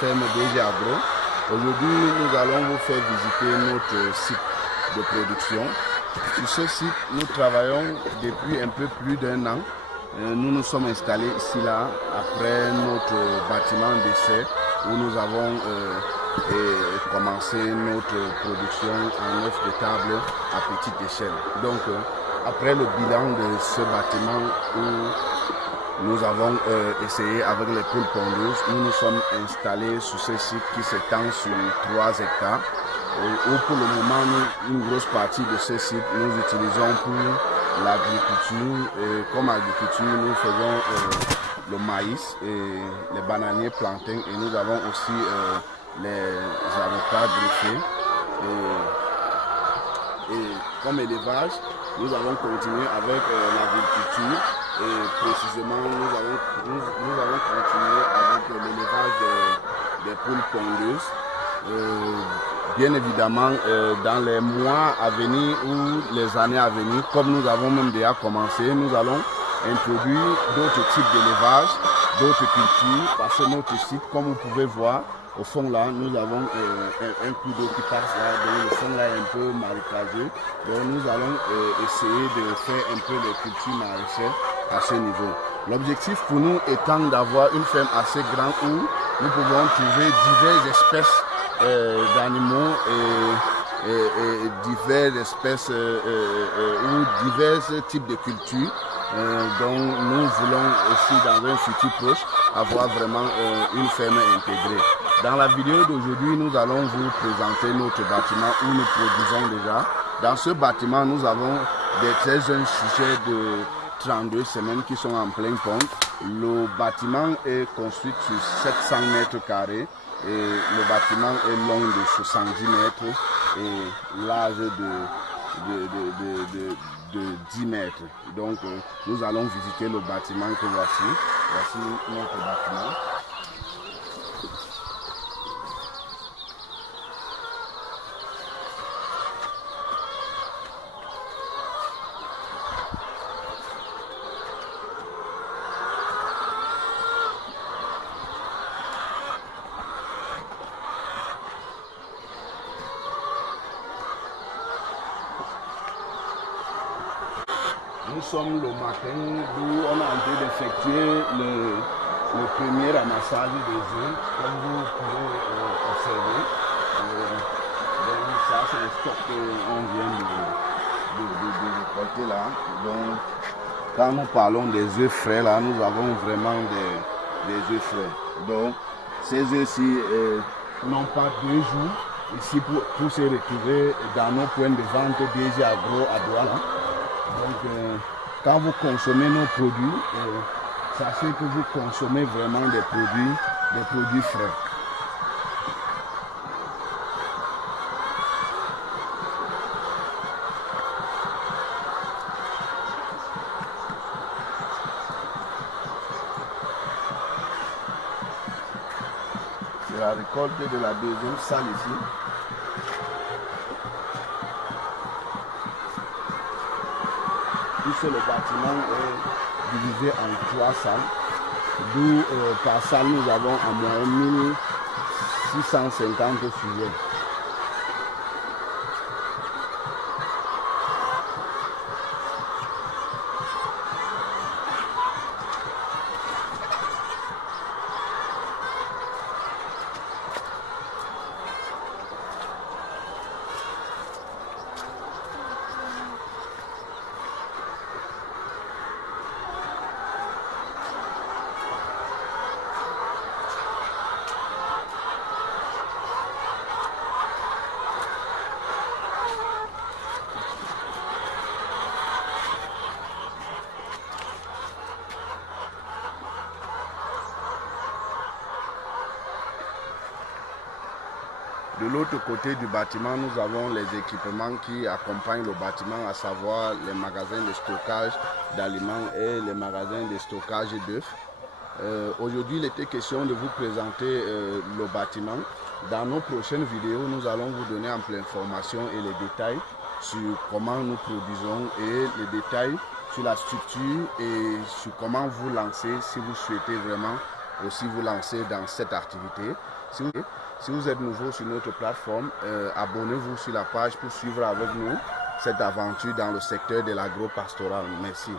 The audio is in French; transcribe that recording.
Ferme DG Agro. Aujourd'hui, nous allons vous faire visiter notre site de production. Sur ce site, nous travaillons depuis un peu plus d'1 an. Nous nous sommes installés ici là après notre bâtiment d'essai où nous avons commencé notre production en œufs de table à petite échelle. Donc, après le bilan de ce bâtiment où nous avons essayé avec les poules pondeuses, nous nous sommes installés sur ce site qui s'étend sur 3 hectares. Où pour le moment, une grosse partie de ce site, nous utilisons pour l'agriculture. Comme agriculture, nous faisons le maïs et les bananiers plantains et nous avons aussi les avocats greffés. Et comme élevage, nous avons continué avec l'agriculture et précisément nous avons continué avec l'élevage des poules pondeuses. Bien évidemment, dans les mois à venir ou les années à venir, comme nous avons même déjà commencé, nous allons introduire d'autres types d'élevage, d'autres cultures, parce que notre site, comme vous pouvez voir, au fond là, nous avons un coup d'eau qui passe là, donc le fond là est un peu marécageux. Donc nous allons essayer de faire un peu les cultures maraîchères à ce niveau. L'objectif pour nous étant d'avoir une ferme assez grande où nous pouvons trouver diverses espèces d'animaux et diverses espèces ou divers types de cultures. Donc nous voulons aussi dans un futur proche avoir vraiment une ferme intégrée. Dans la vidéo d'aujourd'hui, nous allons vous présenter notre bâtiment où nous produisons déjà. Dans ce bâtiment, nous avons des très jeunes sujets de 32 semaines qui sont en pleine ponte. Le bâtiment est construit sur 700 mètres carrés et le bâtiment est long de 70 mètres et large de 10 mètres. Donc nous allons visiter le bâtiment que voici. Voici notre bâtiment. Nous sommes le matin d'où on est en train d'effectuer le premier ramassage des œufs, comme vous pouvez observer. Donc ça c'est le stock qu'on vient de récolter là. Donc quand nous parlons des œufs frais là, nous avons vraiment des œufs frais. Donc ces œufs-ci n'ont pas 2 jours ici pour se retrouver dans nos points de vente DG Agro à Douala. Donc, quand vous consommez nos produits, sachez que vous consommez vraiment des produits frais. C'est la récolte de la deuxième salle ici. Le bâtiment est divisé en 3 salles, d'où par salle nous avons en moyenne 1650 sujets. De l'autre côté du bâtiment, nous avons les équipements qui accompagnent le bâtiment, à savoir les magasins de stockage d'aliments et les magasins de stockage d'œufs. Aujourd'hui, il était question de vous présenter le bâtiment. Dans nos prochaines vidéos, nous allons vous donner ample information et les détails sur comment nous produisons et les détails sur la structure et sur comment vous lancer si vous souhaitez vraiment aussi vous lancer dans cette activité. Si vous êtes nouveau sur notre plateforme, abonnez-vous sur la page pour suivre avec nous cette aventure dans le secteur de l'agro-pastoral. Merci.